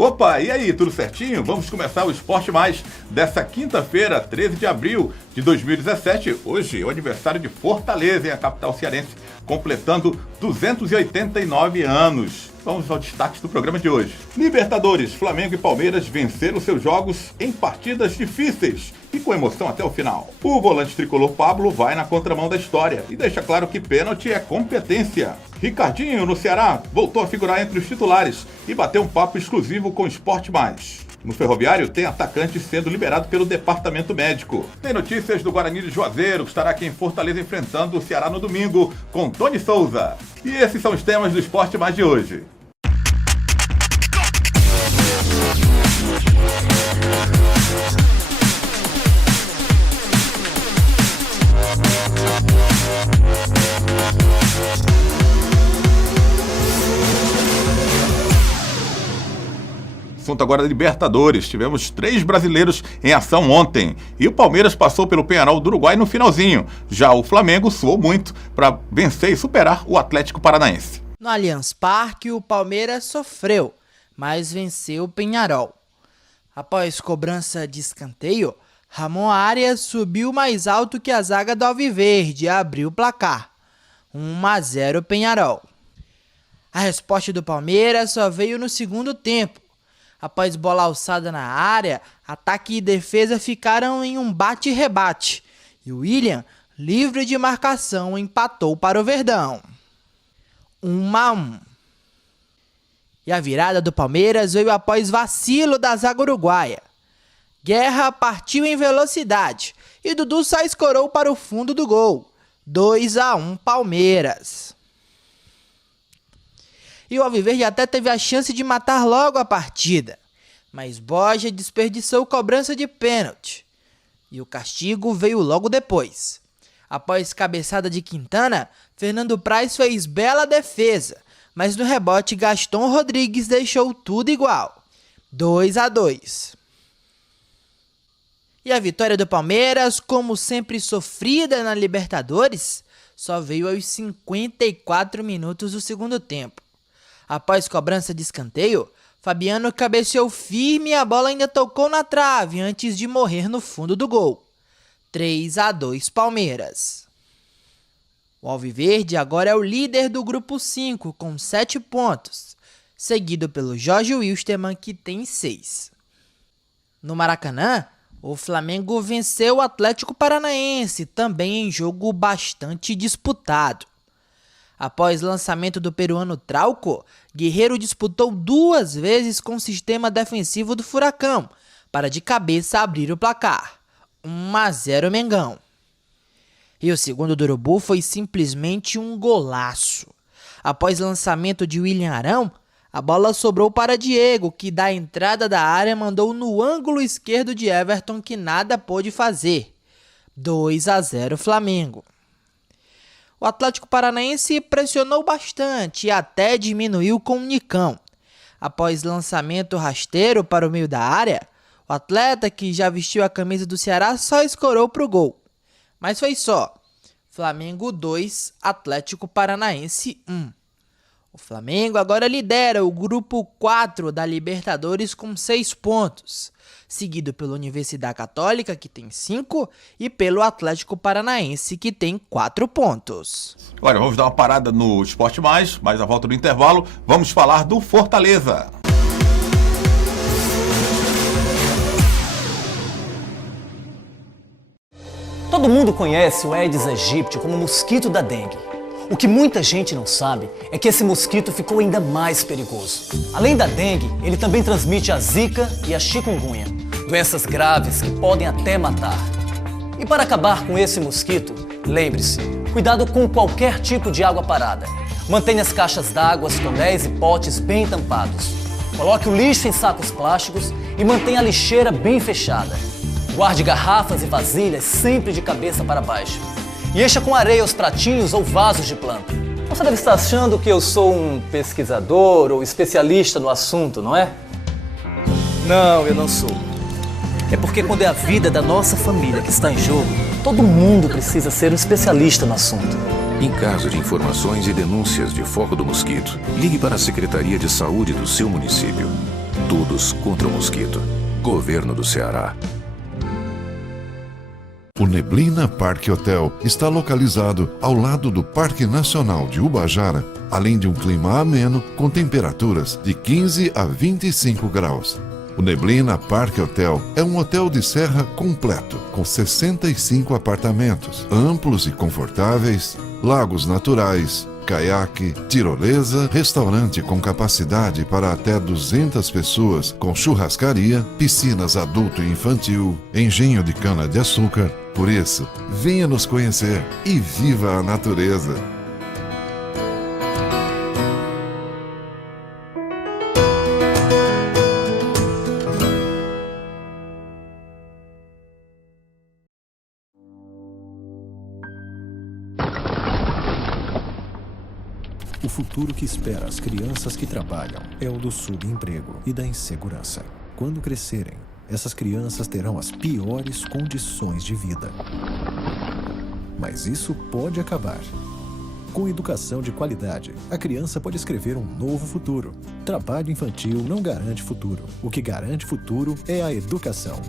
Opa, e aí, tudo certinho? Vamos começar o Esporte Mais dessa quinta-feira, 13 de abril de 2017. Hoje é o aniversário de Fortaleza, em a capital cearense, completando 289 anos. Vamos aos destaques do programa de hoje. Libertadores, Flamengo e Palmeiras venceram seus jogos em partidas difíceis e com emoção até o final. O volante tricolor Pablo vai na contramão da história e deixa claro que pênalti é competência. Ricardinho, no Ceará, voltou a figurar entre os titulares e bateu um papo exclusivo com o Esporte Mais. No Ferroviário, tem atacante sendo liberado pelo departamento médico. Tem notícias do Guarani de Juazeiro, que estará aqui em Fortaleza enfrentando o Ceará no domingo, com Tony Souza. E esses são os temas do Esporte Mais de hoje. Assunto agora da Libertadores. Tivemos 3 brasileiros em ação ontem. E o Palmeiras passou pelo Peñarol do Uruguai no finalzinho. Já o Flamengo suou muito para vencer e superar o Atlético Paranaense. No Allianz Parque, o Palmeiras sofreu, mas venceu o Peñarol. Após cobrança de escanteio, Ramon Arias subiu mais alto que a zaga do Alviverde e abriu o placar. 1-0 Peñarol. A resposta do Palmeiras só veio no segundo tempo. Após bola alçada na área, ataque e defesa ficaram em um bate-rebate. E o William, livre de marcação, empatou para o Verdão. 1-1. E a virada do Palmeiras veio após vacilo da zaga uruguaia. Guerra partiu em velocidade e Dudu só escorou para o fundo do gol. 2-1 Palmeiras. E o Alviverde até teve a chance de matar logo a partida, mas Borja desperdiçou cobrança de pênalti. E o castigo veio logo depois. Após cabeçada de Quintana, Fernando Praz fez bela defesa, mas no rebote Gaston Rodrigues deixou tudo igual. 2-2. E a vitória do Palmeiras, como sempre sofrida na Libertadores, só veio aos 54 minutos do segundo tempo. Após cobrança de escanteio, Fabiano cabeceou firme e a bola ainda tocou na trave antes de morrer no fundo do gol. 3-2 Palmeiras. O Alviverde agora é o líder do grupo 5 com 7 pontos, seguido pelo Jorge Wilstermann, que tem 6. No Maracanã, o Flamengo venceu o Atlético Paranaense, também em jogo bastante disputado. Após lançamento do peruano Trauco, Guerreiro disputou 2 vezes com o sistema defensivo do Furacão, para de cabeça abrir o placar. 1-0 Mengão. E o segundo do Urubu foi simplesmente um golaço. Após lançamento de William Arão, a bola sobrou para Diego, que da entrada da área mandou no ângulo esquerdo de Everton, que nada pôde fazer. 2-0 Flamengo. O Atlético Paranaense pressionou bastante e até diminuiu com o Nicão. Após lançamento rasteiro para o meio da área, o atleta, que já vestiu a camisa do Ceará, só escorou para o gol. Mas foi só. Flamengo 2, Atlético Paranaense 1. O Flamengo agora lidera o grupo 4 da Libertadores com 6 pontos, seguido pela Universidade Católica, que tem 5, e pelo Atlético Paranaense, que tem 4 pontos. Olha, vamos dar uma parada no Esporte Mais, mas à volta do intervalo, vamos falar do Fortaleza. Todo mundo conhece o Aedes aegypti como mosquito da dengue. O que muita gente não sabe é que esse mosquito ficou ainda mais perigoso. Além da dengue, ele também transmite a zika e a chikungunya, doenças graves que podem até matar. E para acabar com esse mosquito, lembre-se, cuidado com qualquer tipo de água parada. Mantenha as caixas d'água, tonéis e potes bem tampados. Coloque o lixo em sacos plásticos e mantenha a lixeira bem fechada. Guarde garrafas e vasilhas sempre de cabeça para baixo. E encha com areia os pratinhos ou vasos de planta. Você deve estar achando que eu sou um pesquisador ou especialista no assunto, não é? Não, eu não sou. É porque quando é a vida da nossa família que está em jogo, todo mundo precisa ser um especialista no assunto. Em caso de informações e denúncias de foco do mosquito, ligue para a Secretaria de Saúde do seu município. Todos contra o mosquito. Governo do Ceará. O Neblina Parque Hotel está localizado ao lado do Parque Nacional de Ubajara, além de um clima ameno com temperaturas de 15 a 25 graus. O Neblina Parque Hotel é um hotel de serra completo, com 65 apartamentos, amplos e confortáveis, lagos naturais, caiaque, tirolesa, restaurante com capacidade para até 200 pessoas, com churrascaria, piscinas adulto e infantil, engenho de cana-de-açúcar. Por isso, venha nos conhecer e viva a natureza. O futuro que espera as crianças que trabalham é o do subemprego e da insegurança. Quando crescerem, essas crianças terão as piores condições de vida. Mas isso pode acabar. Com educação de qualidade, a criança pode escrever um novo futuro. Trabalho infantil não garante futuro. O que garante futuro é a educação.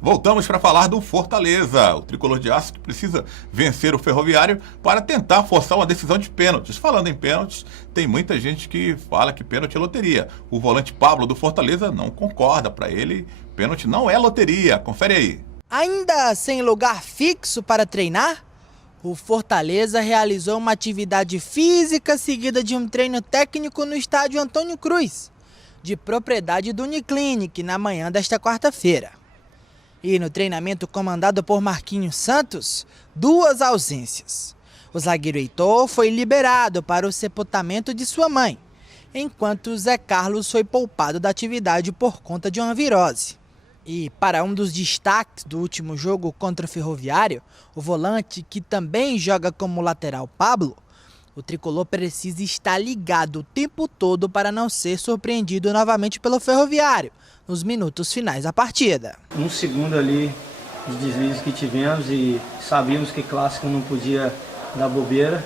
Voltamos para falar do Fortaleza, o tricolor de aço que precisa vencer o Ferroviário para tentar forçar uma decisão de pênaltis. Falando em pênaltis, tem muita gente que fala que pênalti é loteria. O volante Pablo do Fortaleza não concorda. Para ele, pênalti não é loteria. Confere aí. Ainda sem lugar fixo para treinar, o Fortaleza realizou uma atividade física seguida de um treino técnico no estádio Antônio Cruz, de propriedade do Uniclinic, na manhã desta quarta-feira. E no treinamento comandado por Marquinhos Santos, 2 ausências. O zagueiro Heitor foi liberado para o sepultamento de sua mãe, enquanto o Zé Carlos foi poupado da atividade por conta de uma virose. E para um dos destaques do último jogo contra o Ferroviário, o volante, que também joga como lateral Pablo, o tricolor precisa estar ligado o tempo todo para não ser surpreendido novamente pelo Ferroviário nos minutos finais da partida. Um segundo ali de deslizes que tivemos e sabíamos que clássico não podia dar bobeira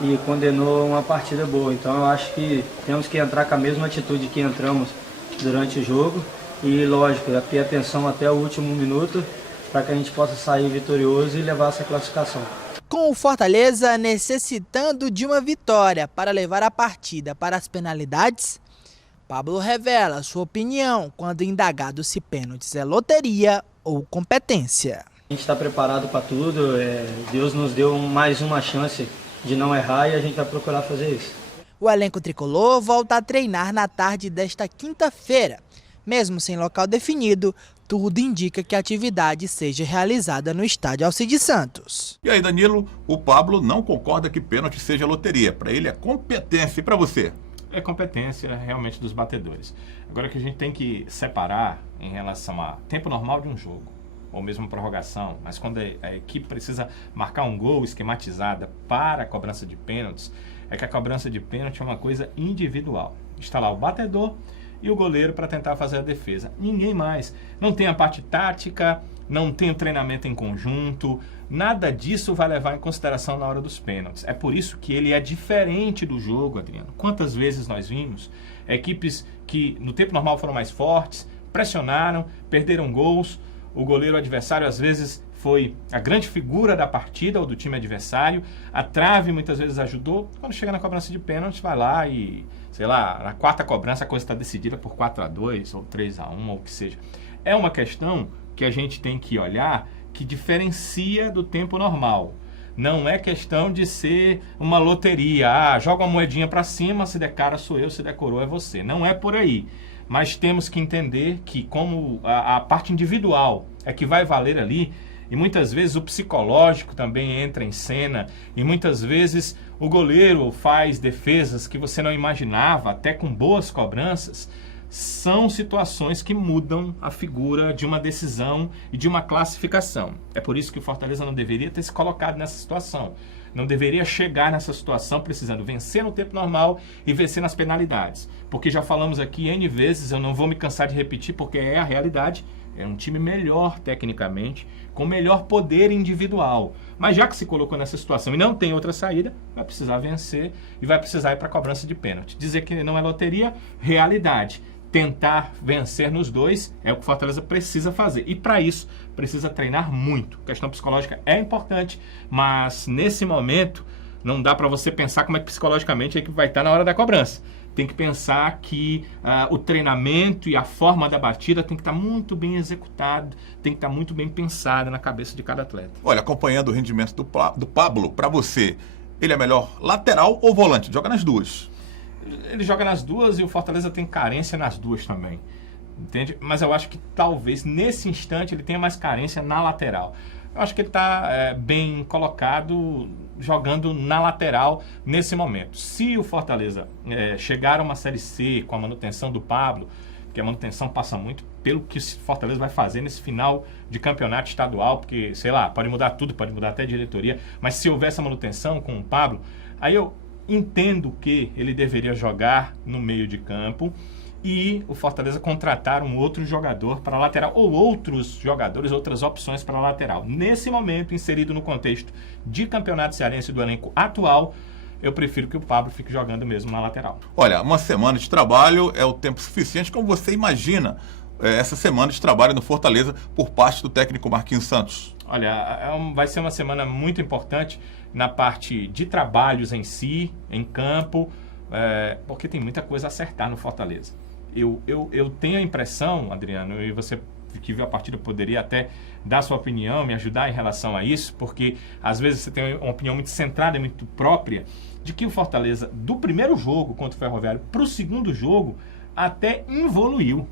e condenou uma partida boa. Então eu acho que temos que entrar com a mesma atitude que entramos durante o jogo e, lógico, ter atenção até o último minuto para que a gente possa sair vitorioso e levar essa classificação. Com o Fortaleza necessitando de uma vitória para levar a partida para as penalidades, Pablo revela sua opinião quando indagado se pênaltis é loteria ou competência. A gente está preparado para tudo, Deus nos deu mais uma chance de não errar e a gente vai procurar fazer isso. O elenco tricolor volta a treinar na tarde desta quinta-feira. Mesmo sem local definido, tudo indica que a atividade seja realizada no estádio Alcides Santos. E aí, Danilo, o Pablo não concorda que pênalti seja loteria. Para ele é competência. E para você? É competência realmente dos batedores. Agora, que a gente tem que separar em relação a tempo normal de um jogo, ou mesmo prorrogação, mas quando a equipe precisa marcar um gol esquematizada para a cobrança de pênaltis, é que a cobrança de pênalti é uma coisa individual. Está lá o batedor e o goleiro para tentar fazer a defesa. Ninguém mais. Não tem a parte tática, não tem o treinamento em conjunto, nada disso vai levar em consideração na hora dos pênaltis. É por isso que ele é diferente do jogo, Adriano. Quantas vezes nós vimos equipes que no tempo normal foram mais fortes, pressionaram, perderam gols, o goleiro adversário às vezes foi a grande figura da partida ou do time adversário, a trave muitas vezes ajudou, quando chega na cobrança de pênalti vai lá e, sei lá, na quarta cobrança a coisa está decidida por 4-2 ou 3-1 ou o que seja. É uma questão que a gente tem que olhar que diferencia do tempo normal. Não é questão de ser uma loteria, joga uma moedinha para cima, se der cara sou eu, se der coroa é você. Não é por aí. Mas temos que entender que como a parte individual é que vai valer ali, e muitas vezes o psicológico também entra em cena, e muitas vezes o goleiro faz defesas que você não imaginava, até com boas cobranças, são situações que mudam a figura de uma decisão e de uma classificação. É por isso que o Fortaleza não deveria ter se colocado nessa situação. Não deveria chegar nessa situação precisando vencer no tempo normal e vencer nas penalidades. Porque já falamos aqui N vezes, eu não vou me cansar de repetir porque é a realidade, É um time melhor tecnicamente, com melhor poder individual. Mas já que se colocou nessa situação e não tem outra saída, vai precisar vencer e vai precisar ir para a cobrança de pênalti. Dizer que não é loteria, realidade. Tentar vencer nos dois é o que o Fortaleza precisa fazer. E para isso, precisa treinar muito. A questão psicológica é importante, mas nesse momento não dá para você pensar como é que psicologicamente a equipe vai estar na hora da cobrança. Tem que pensar que o treinamento e a forma da batida tem que estar muito bem executado, tem que estar muito bem pensado na cabeça de cada atleta. Olha, acompanhando o rendimento do Pablo, para você, ele é melhor lateral ou volante? Joga nas duas. Ele joga nas duas e o Fortaleza tem carência nas duas também, entende? Mas eu acho que talvez nesse instante ele tenha mais carência na lateral. Eu acho que ele está bem colocado jogando na lateral nesse momento. Se o Fortaleza chegar a uma Série C com a manutenção do Pablo, porque a manutenção passa muito pelo que o Fortaleza vai fazer nesse final de campeonato estadual, porque, sei lá, pode mudar tudo, pode mudar até a diretoria, mas se houver essa manutenção com o Pablo, aí eu entendo que ele deveria jogar no meio de campo e o Fortaleza contratar um outro jogador para a lateral ou outros jogadores, outras opções para a lateral. Nesse momento, inserido no contexto de campeonato cearense do elenco atual, eu prefiro que o Pablo fique jogando mesmo na lateral. Olha, uma semana de trabalho é o tempo suficiente, como você imagina essa semana de trabalho no Fortaleza por parte do técnico Marquinhos Santos? Olha, vai ser uma semana muito importante na parte de trabalhos em si, em campo, porque tem muita coisa a acertar no Fortaleza. Eu tenho a impressão, Adriano, e você que viu a partida poderia até dar sua opinião, me ajudar em relação a isso, porque às vezes você tem uma opinião muito centrada, muito própria, de que o Fortaleza, do primeiro jogo contra o Ferroviário para o segundo jogo, até evoluiu.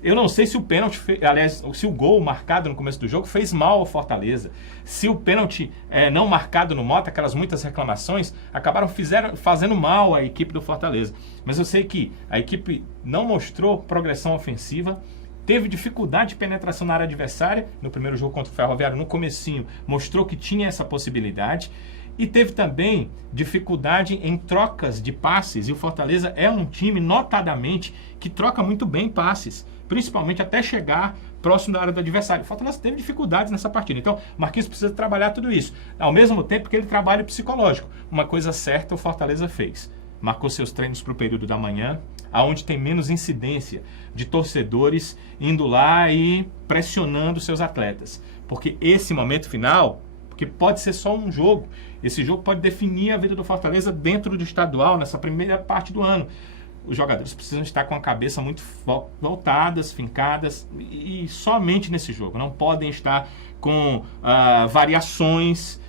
Eu não sei se o pênalti, aliás, se o gol marcado no começo do jogo fez mal ao Fortaleza. Se o pênalti não marcado no Mota, aquelas muitas reclamações, acabaram fazendo mal à equipe do Fortaleza. Mas eu sei que a equipe não mostrou progressão ofensiva, teve dificuldade de penetração na área adversária. No primeiro jogo contra o Ferroviário, no comecinho, mostrou que tinha essa possibilidade. E teve também dificuldade em trocas de passes. E o Fortaleza é um time, notadamente, que troca muito bem passes, principalmente até chegar próximo da área do adversário. O Fortaleza teve dificuldades nessa partida. Então, o Marquinhos precisa trabalhar tudo isso. Ao mesmo tempo que ele trabalha psicológico. Uma coisa certa o Fortaleza fez. Marcou seus treinos para o período da manhã, aonde tem menos incidência de torcedores indo lá e pressionando seus atletas. Porque esse momento final, porque pode ser só um jogo, esse jogo pode definir a vida do Fortaleza dentro do estadual, nessa primeira parte do ano. Os jogadores precisam estar com a cabeça muito voltadas, fincadas, e somente nesse jogo. Não podem estar com variações,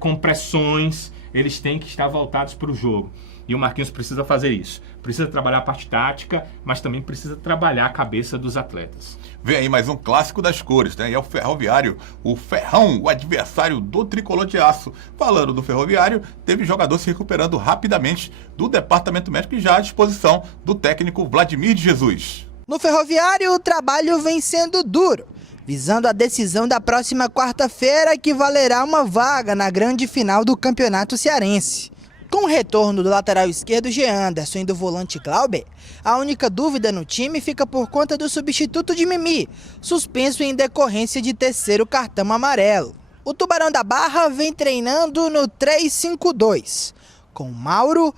com pressões. Eles têm que estar voltados para o jogo. E o Marquinhos precisa fazer isso. Precisa trabalhar a parte tática, mas também precisa trabalhar a cabeça dos atletas. Vem aí mais um clássico das cores, né? E é o Ferroviário, o Ferrão, o adversário do Tricolor de Aço. Falando do Ferroviário, teve jogador se recuperando rapidamente do departamento médico e já à disposição do técnico Vladimir de Jesus. No Ferroviário, o trabalho vem sendo duro, visando a decisão da próxima quarta-feira, que valerá uma vaga na grande final do Campeonato Cearense. Com o retorno do lateral esquerdo Jean Anderson e do volante Glauber, a única dúvida no time fica por conta do substituto de Mimi, suspenso em decorrência de terceiro cartão amarelo. O Tubarão da Barra vem treinando no 3-5-2, com Mauro,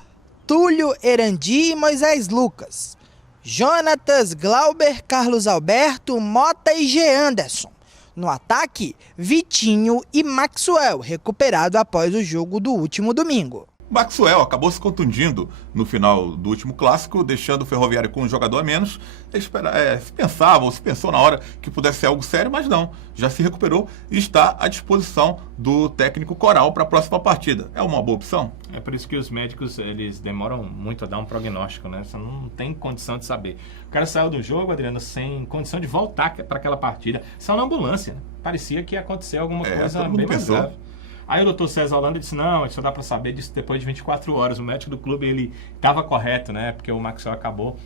Túlio, Erandi e Moisés Lucas, Jonatas, Glauber, Carlos Alberto, Mota e Jean Anderson. No ataque, Vitinho e Maxwell, recuperado após o jogo do último domingo. Maxwell acabou se contundindo no final do último clássico, deixando o Ferroviário com um jogador a menos. Ele se pensou na hora que pudesse ser algo sério, mas não. Já se recuperou e está à disposição do técnico Coral para a próxima partida. É uma boa opção? É por isso que os médicos eles demoram muito a dar um prognóstico, né? Você não tem condição de saber. O cara saiu do jogo, Adriano, sem condição de voltar para aquela partida. Saiu na ambulância, né? Parecia que ia acontecer alguma coisa bem mais grave. Aí o doutor César Holanda disse, não, isso dá para saber disso depois de 24 horas. O médico do clube, ele estava correto, né? Porque o Maxwell acabou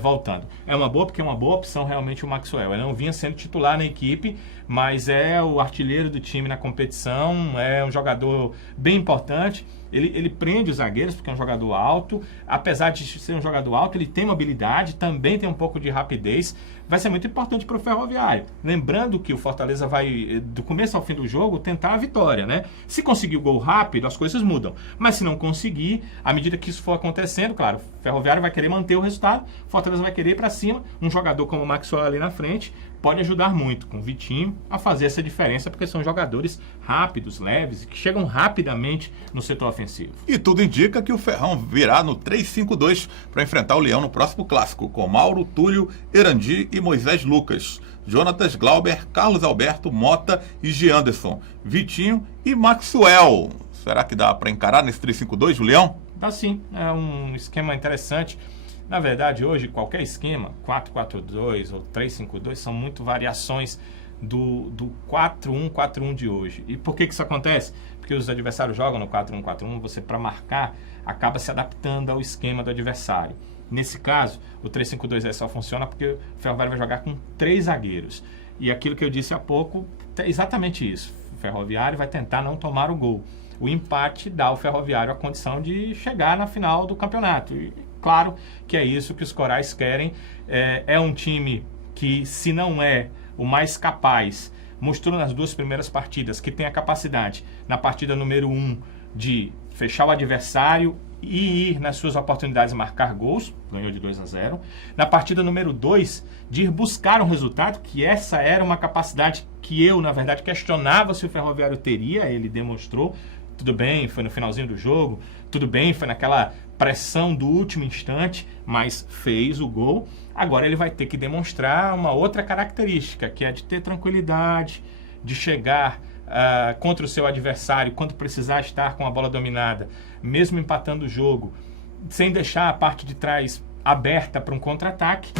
voltando. É uma boa, porque é uma boa opção realmente o Maxwell. Ele não vinha sendo titular na equipe, mas é o artilheiro do time na competição, é um jogador bem importante. Ele prende os zagueiros, porque é um jogador alto. Apesar de ser um jogador alto, ele tem mobilidade, também tem um pouco de rapidez. Vai ser muito importante para o Ferroviário. Lembrando que o Fortaleza vai, do começo ao fim do jogo, tentar a vitória, né? Se conseguir o gol rápido, as coisas mudam. Mas se não conseguir, à medida que isso for acontecendo, claro, o Ferroviário vai querer manter o resultado, o Fortaleza vai querer ir para cima. Um jogador como o Maxwell ali na frente pode ajudar muito com o Vitinho a fazer essa diferença, porque são jogadores rápidos, leves, que chegam rapidamente no setor ofensivo. E tudo indica que o Ferrão virá no 3-5-2 para enfrentar o Leão no próximo clássico, com Mauro, Túlio, Erandi e Moisés Lucas, Jonatas, Glauber, Carlos Alberto, Mota e Gianderson, Vitinho e Maxwell. Será que dá para encarar nesse 3-5-2 o Leão? Dá sim, é um esquema interessante. Na verdade, hoje, qualquer esquema, 4-4-2 ou 3-5-2, são muito variações do 4-1-4-1 de hoje. E por que isso acontece? Porque os adversários jogam no 4-1-4-1, você, para marcar, acaba se adaptando ao esquema do adversário. Nesse caso, o 3-5-2 só funciona porque o Ferroviário vai jogar com 3 zagueiros. E aquilo que eu disse há pouco, é exatamente isso. O Ferroviário vai tentar não tomar o gol. O empate dá ao Ferroviário a condição de chegar na final do campeonato. E claro que é isso que os corais querem. É um time que, se não é o mais capaz, mostrou nas 2 primeiras partidas que tem a capacidade, na partida número 1, de fechar o adversário e ir nas suas oportunidades marcar gols, ganhou de 2-0. Na partida número 2, de ir buscar um resultado, que essa era uma capacidade que eu, na verdade, questionava se o Ferroviário teria, ele demonstrou. Tudo bem, foi no finalzinho do jogo, tudo bem, foi naquela pressão do último instante, mas fez o gol. Agora ele vai ter que demonstrar uma outra característica, que é de ter tranquilidade, de chegar contra o seu adversário quando precisar estar com a bola dominada, mesmo empatando o jogo, sem deixar a parte de trás aberta para um contra-ataque.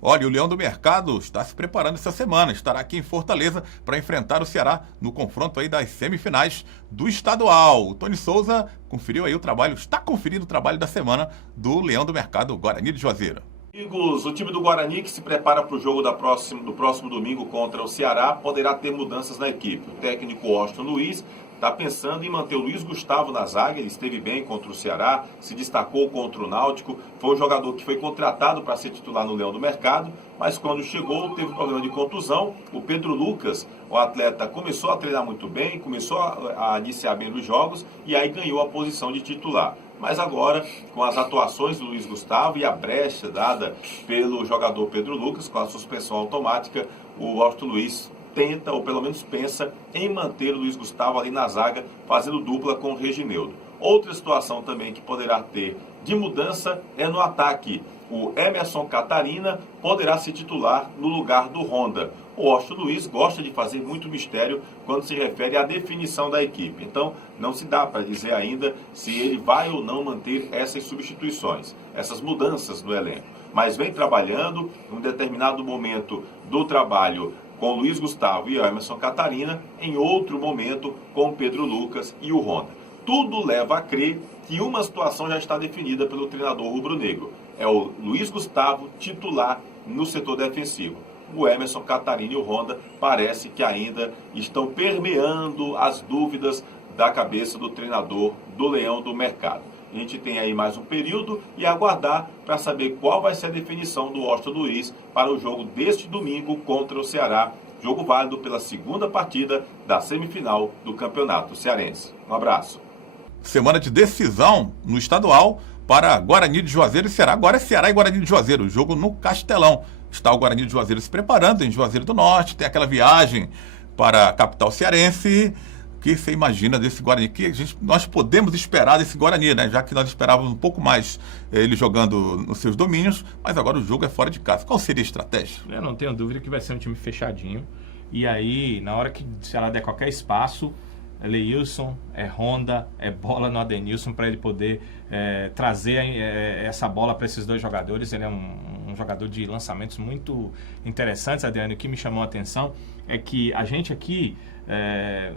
Olha, o Leão do Mercado está se preparando essa semana, estará aqui em Fortaleza para enfrentar o Ceará no confronto aí das semifinais do estadual. O Tony Souza conferiu aí o trabalho, está conferindo o trabalho da semana do Leão do Mercado, Guarani de Juazeiro. Amigos, o time do Guarani, que se prepara para o jogo do próximo domingo contra o Ceará, poderá ter mudanças na equipe. O técnico Austin Luiz está pensando em manter o Luiz Gustavo na zaga. Ele esteve bem contra o Ceará, se destacou contra o Náutico. Foi um jogador que foi contratado para ser titular no Leão do Mercado, mas quando chegou teve problema de contusão. O Pedro Lucas, o atleta, começou a treinar muito bem, começou a iniciar bem nos jogos e aí ganhou a posição de titular. Mas agora, com as atuações do Luiz Gustavo e a brecha dada pelo jogador Pedro Lucas, com a suspensão automática, o Austin Luiz tenta, ou pelo menos pensa, em manter o Luiz Gustavo ali na zaga, fazendo dupla com o Regineudo. Outra situação também que poderá ter de mudança é no ataque. O Emerson Catarina poderá se titular no lugar do Honda. O Austin Luiz gosta de fazer muito mistério quando se refere à definição da equipe. Então, não se dá para dizer ainda se ele vai ou não manter essas substituições, essas mudanças no elenco. Mas vem trabalhando, em um determinado momento do trabalho com o Luiz Gustavo e o Emerson Catarina, em outro momento com o Pedro Lucas e o Honda. Tudo leva a crer que uma situação já está definida pelo treinador rubro-negro. É o Luiz Gustavo titular no setor defensivo. O Emerson Catarina e o Honda parece que ainda estão permeando as dúvidas da cabeça do treinador do Leão do Mercado. A gente tem aí mais um período e aguardar para saber qual vai ser a definição do Austin Luiz para o jogo deste domingo contra o Ceará. Jogo válido pela segunda partida da semifinal do Campeonato Cearense. Um abraço. Semana de decisão no estadual para Guarani de Juazeiro e Ceará. Agora é Ceará e Guarani de Juazeiro, o jogo no Castelão. Está o Guarani de Juazeiro se preparando em Juazeiro do Norte, tem aquela viagem para a capital cearense. O que você imagina desse Guarani? Que nós podemos esperar desse Guarani, né? Já que nós esperávamos um pouco mais ele jogando nos seus domínios, mas agora o jogo é fora de casa. Qual seria a estratégia? Eu não tenho dúvida que vai ser um time fechadinho. E aí, na hora que o Ceará der qualquer espaço, é Leilson, é Honda, é bola no Adenilson para ele poder trazer essa bola para esses dois jogadores. Ele é um jogador de lançamentos muito interessantes, Adriano. O que me chamou a atenção é que a gente aqui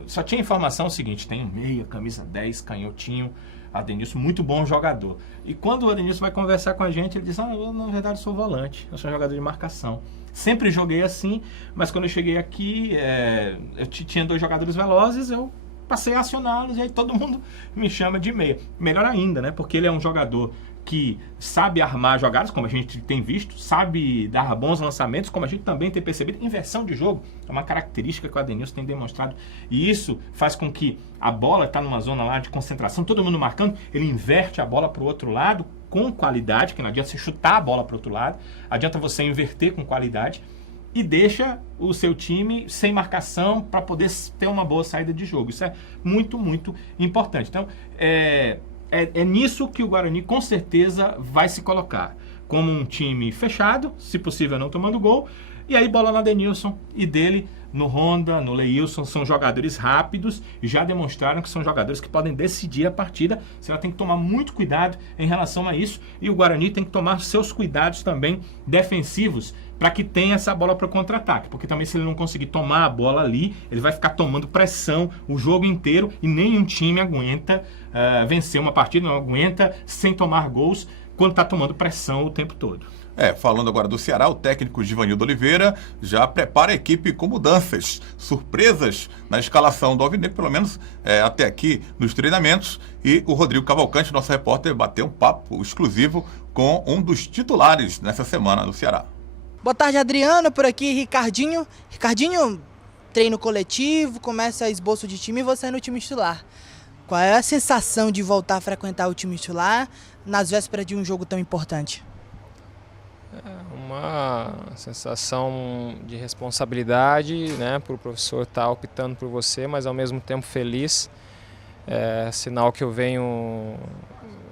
Só tinha informação o seguinte: tem um meia, camisa 10, canhotinho, Adenilson, muito bom jogador. E quando o Adenilson vai conversar com a gente, ele diz: eu na verdade sou volante, eu sou jogador de marcação. Sempre joguei assim, mas quando eu cheguei aqui, eu tinha 2 jogadores velozes, eu passei a acioná-los e aí todo mundo me chama de meia. Melhor ainda, né? Porque ele é um jogador que sabe armar jogadas, como a gente tem visto, sabe dar bons lançamentos, como a gente também tem percebido. Inversão de jogo é uma característica que o Adenilson tem demonstrado, e isso faz com que a bola está numa zona lá de concentração, todo mundo marcando, ele inverte a bola para o outro lado com qualidade, que não adianta você chutar a bola para o outro lado, adianta você inverter com qualidade, e deixa o seu time sem marcação para poder ter uma boa saída de jogo. Isso é muito, muito importante. Então, é nisso que o Guarani com certeza vai se colocar, como um time fechado, se possível não tomando gol, e aí bola no Adenilson e dele no Honda, no Leilson. São jogadores rápidos e já demonstraram que são jogadores que podem decidir a partida. Você tem que tomar muito cuidado em relação a isso, e o Guarani tem que tomar seus cuidados também defensivos para que tenha essa bola para o contra-ataque, porque também se ele não conseguir tomar a bola ali, ele vai ficar tomando pressão o jogo inteiro, e nenhum time aguenta vencer uma partida, não aguenta sem tomar gols quando está tomando pressão o tempo todo. Falando agora do Ceará, o técnico Givanildo Oliveira já prepara a equipe com mudanças, surpresas na escalação do Alvinegro, pelo menos até aqui nos treinamentos. E o Rodrigo Cavalcante, nosso repórter, bateu um papo exclusivo com um dos titulares nessa semana do Ceará. Boa tarde, Adriano, por aqui, Ricardinho. Ricardinho, treino coletivo, começa esboço de time e você no time titular. Qual é a sensação de voltar a frequentar o time titular nas vésperas de um jogo tão importante? Uma sensação de responsabilidade, né, por o professor estar optando por você, mas ao mesmo tempo feliz. Sinal que o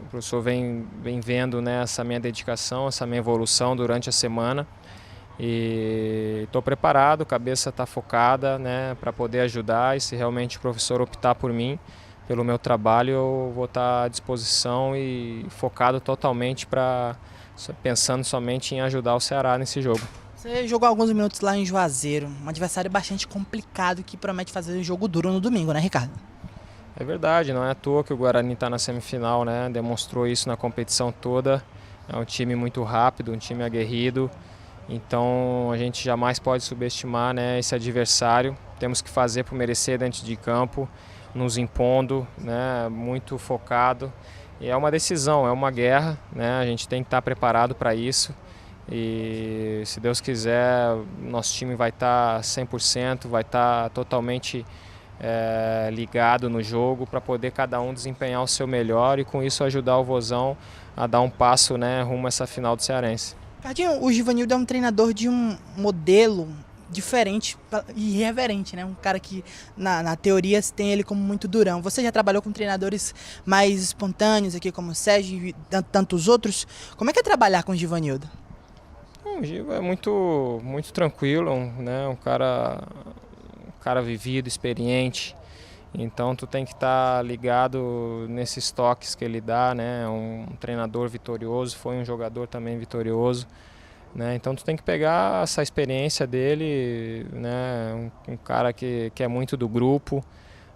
professor vem vendo, né, essa minha dedicação, essa minha evolução durante a semana. E estou preparado, a cabeça está focada, né, para poder ajudar, e se realmente o professor optar por mim, pelo meu trabalho, eu vou estar à disposição e focado totalmente pensando somente em ajudar o Ceará nesse jogo. Você jogou alguns minutos lá em Juazeiro, um adversário bastante complicado que promete fazer um jogo duro no domingo, né, Ricardo? É verdade, não é à toa que o Guarani está na semifinal, né? Demonstrou isso na competição toda. É um time muito rápido, um time aguerrido. Então a gente jamais pode subestimar, né, esse adversário. Temos que fazer por merecer dentro de campo, nos impondo, né, muito focado. E é uma decisão, é uma guerra, né? A gente tem que estar preparado para isso. E se Deus quiser, nosso time vai estar 100%, vai estar totalmente ligado no jogo para poder cada um desempenhar o seu melhor e com isso ajudar o Vozão a dar um passo, né, rumo a essa final do Cearense. Ricardinho, o Givanildo é um treinador de um modelo diferente e irreverente, né? Um cara que na teoria se tem ele como muito durão. Você já trabalhou com treinadores mais espontâneos aqui, como o Sérgio e tantos outros. Como é que é trabalhar com o Givanildo? O Giva é muito tranquilo, né? Um cara vivido, experiente. Então tu tem que estar ligado nesses toques que ele dá, né? Um treinador vitorioso, foi um jogador também vitorioso, né? Então tu tem que pegar essa experiência dele, né? Um cara que é muito do grupo,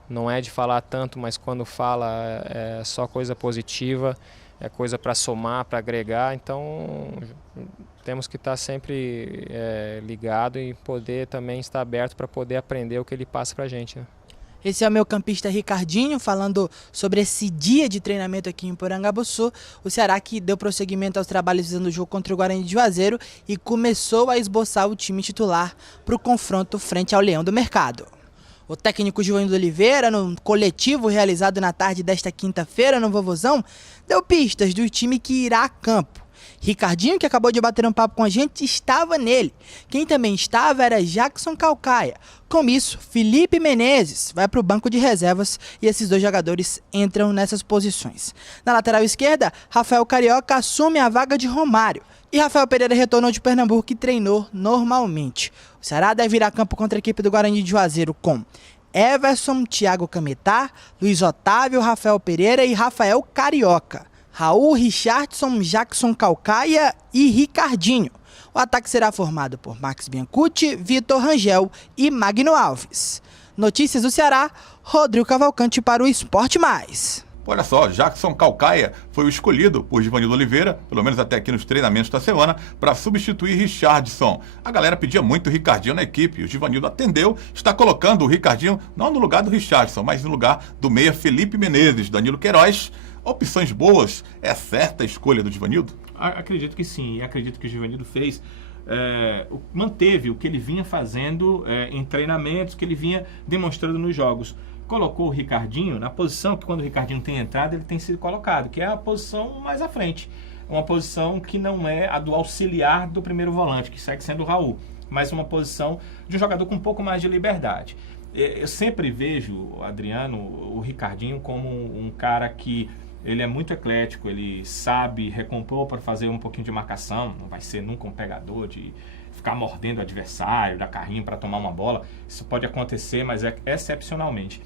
não é de falar tanto, mas quando fala é só coisa positiva, é coisa para somar, para agregar. Então temos que estar sempre ligado e poder também estar aberto para poder aprender o que ele passa para a gente, né? Esse é o meu campista Ricardinho, falando sobre esse dia de treinamento aqui em Porangabuçu. O Ceará que deu prosseguimento aos trabalhos visando o jogo contra o Guarani de Juazeiro e começou a esboçar o time titular para o confronto frente ao Leão do Mercado. O técnico Givanildo Oliveira, no coletivo realizado na tarde desta quinta-feira no Vovozão, deu pistas do time que irá a campo. Ricardinho, que acabou de bater um papo com a gente, estava nele. Quem também estava era Jackson Calcaia. Com isso, Felipe Menezes vai para o banco de reservas e esses dois jogadores entram nessas posições. Na lateral esquerda, Rafael Carioca assume a vaga de Romário. E Rafael Pereira retornou de Pernambuco e treinou normalmente. O Ceará deve ir a campo contra a equipe do Guarani de Juazeiro com Everson, Thiago Cametá, Luiz Otávio, Rafael Pereira e Rafael Carioca. Raul, Richardson, Jackson Calcaia e Ricardinho. O ataque será formado por Max Biancucci, Vitor Rangel e Magno Alves. Notícias do Ceará, Rodrigo Cavalcante para o Esporte Mais. Olha só, Jackson Calcaia foi o escolhido por Givanildo Oliveira, pelo menos até aqui nos treinamentos da semana, para substituir Richardson. A galera pedia muito o Ricardinho na equipe, o Givanildo atendeu, está colocando o Ricardinho não no lugar do Richardson, mas no lugar do meia Felipe Menezes. Danilo Queiroz, opções boas, é certa a escolha do Givanildo? Acredito que sim, e acredito que o Givanildo manteve o que ele vinha fazendo em treinamentos, que ele vinha demonstrando nos jogos. Colocou o Ricardinho na posição que, quando o Ricardinho tem entrado, ele tem sido colocado, que é a posição mais à frente. Uma posição que não é a do auxiliar do primeiro volante, que segue sendo o Raul, mas uma posição de um jogador com um pouco mais de liberdade. Eu sempre vejo, Adriano, o Ricardinho como um cara que ele é muito eclético, ele sabe recompor para fazer um pouquinho de marcação, não vai ser nunca um pegador de ficar mordendo o adversário, dar carrinho para tomar uma bola. Isso pode acontecer, mas é excepcionalmente.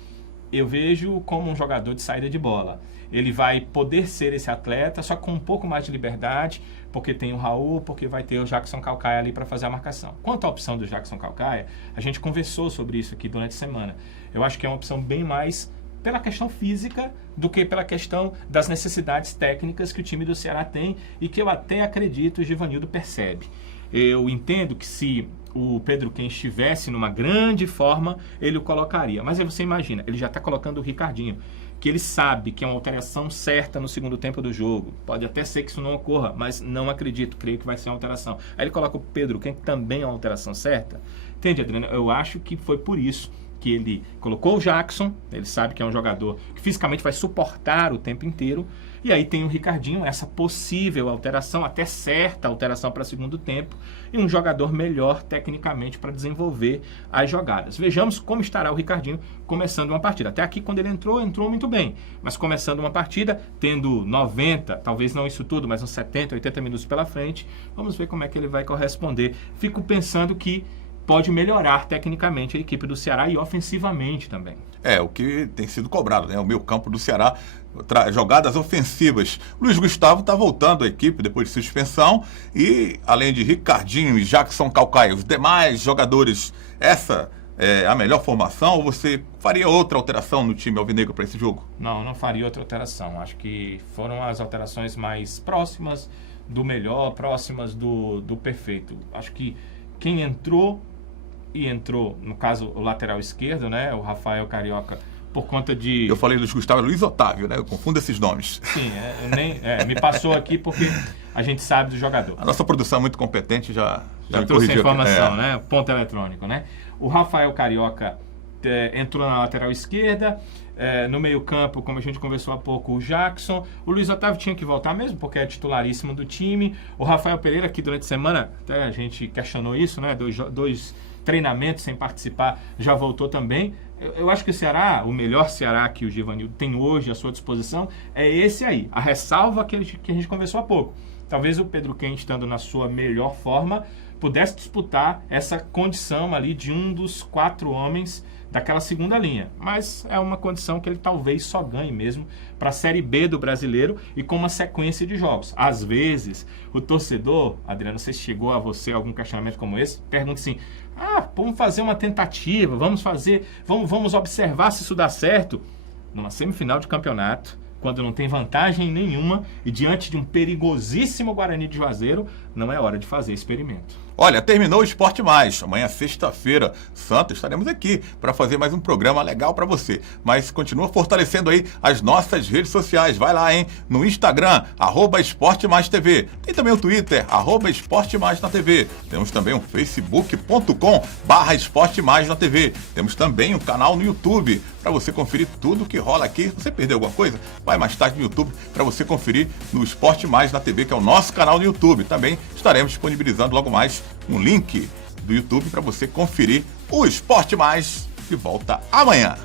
Eu vejo como um jogador de saída de bola. Ele vai poder ser esse atleta, só com um pouco mais de liberdade, porque tem o Raul, porque vai ter o Jackson Calcaia ali para fazer a marcação. Quanto à opção do Jackson Calcaia, a gente conversou sobre isso aqui durante a semana. Eu acho que é uma opção bem mais pela questão física do que pela questão das necessidades técnicas que o time do Ceará tem e que eu até acredito o Givanildo percebe. Eu entendo que se o Pedro Quem estivesse numa grande forma, ele o colocaria. Mas aí você imagina, ele já está colocando o Ricardinho, que ele sabe que é uma alteração certa no segundo tempo do jogo. Pode até ser que isso não ocorra, mas não acredito, creio que vai ser uma alteração. Aí ele coloca o Pedro Quem, que também é uma alteração certa. Entende, Adriano? Eu acho que foi por isso que ele colocou o Jackson, ele sabe que é um jogador que fisicamente vai suportar o tempo inteiro, e aí tem o Ricardinho, essa possível alteração, até certa alteração para segundo tempo, e um jogador melhor tecnicamente para desenvolver as jogadas. Vejamos como estará o Ricardinho começando uma partida. Até aqui, quando ele entrou muito bem, mas começando uma partida, tendo 90, talvez não isso tudo, mas uns 70, 80 minutos pela frente, vamos ver como é que ele vai corresponder. Fico pensando que pode melhorar tecnicamente a equipe do Ceará e ofensivamente também. É, o que tem sido cobrado, né? O meio campo do Ceará, jogadas ofensivas. Luiz Gustavo está voltando à equipe depois de suspensão e, além de Ricardinho e Jackson Calcaia, os demais jogadores, essa é a melhor formação ou você faria outra alteração no time alvinegro para esse jogo? Não faria outra alteração. Acho que foram as alterações mais próximas do melhor, próximas do perfeito. Acho que quem entrou, no caso, o lateral esquerdo, né, o Rafael Carioca, por conta de... Eu falei Luiz Gustavo, é Luiz Otávio, né? Eu confundo esses nomes. Sim, me passou aqui porque a gente sabe do jogador. A nossa produção é muito competente, já trouxe a informação, né? Ponto eletrônico, né? O Rafael Carioca entrou na lateral esquerda, no meio campo, como a gente conversou há pouco, o Jackson. O Luiz Otávio tinha que voltar mesmo, porque é titularíssimo do time. O Rafael Pereira, que durante a semana, até a gente questionou isso, né? Dois treinamentos sem participar, já voltou também. Eu acho que o Ceará, o melhor Ceará que o Givanildo tem hoje à sua disposição, é esse aí. A ressalva que a gente conversou há pouco. Talvez o Pedro Quem, estando na sua melhor forma, pudesse disputar essa condição ali de um dos 4 homens daquela segunda linha. Mas é uma condição que ele talvez só ganhe mesmo para a Série B do Brasileiro e com uma sequência de jogos. Às vezes, o torcedor, Adriano, não sei se chegou a você algum questionamento como esse, pergunta assim, vamos fazer uma tentativa, vamos observar se isso dá certo. Numa semifinal de campeonato, quando não tem vantagem nenhuma e diante de um perigosíssimo Guarani de Juazeiro, não é hora de fazer experimento. Olha, terminou o Esporte Mais. Amanhã, sexta-feira, Santa, estaremos aqui para fazer mais um programa legal para você. Mas continua fortalecendo aí as nossas redes sociais. Vai lá, hein? No Instagram, @EsporteMaisTV. Tem também o Twitter, @EsporteMaisNaTV. Temos também o facebook.com/EsporteMaisNaTV. Temos também um canal no YouTube para você conferir tudo que rola aqui. Você perdeu alguma coisa? Vai mais tarde no YouTube para você conferir no Esporte Mais na TV, que é o nosso canal no YouTube. Também estaremos disponibilizando logo mais um link do YouTube para você conferir o Esporte Mais, que volta amanhã.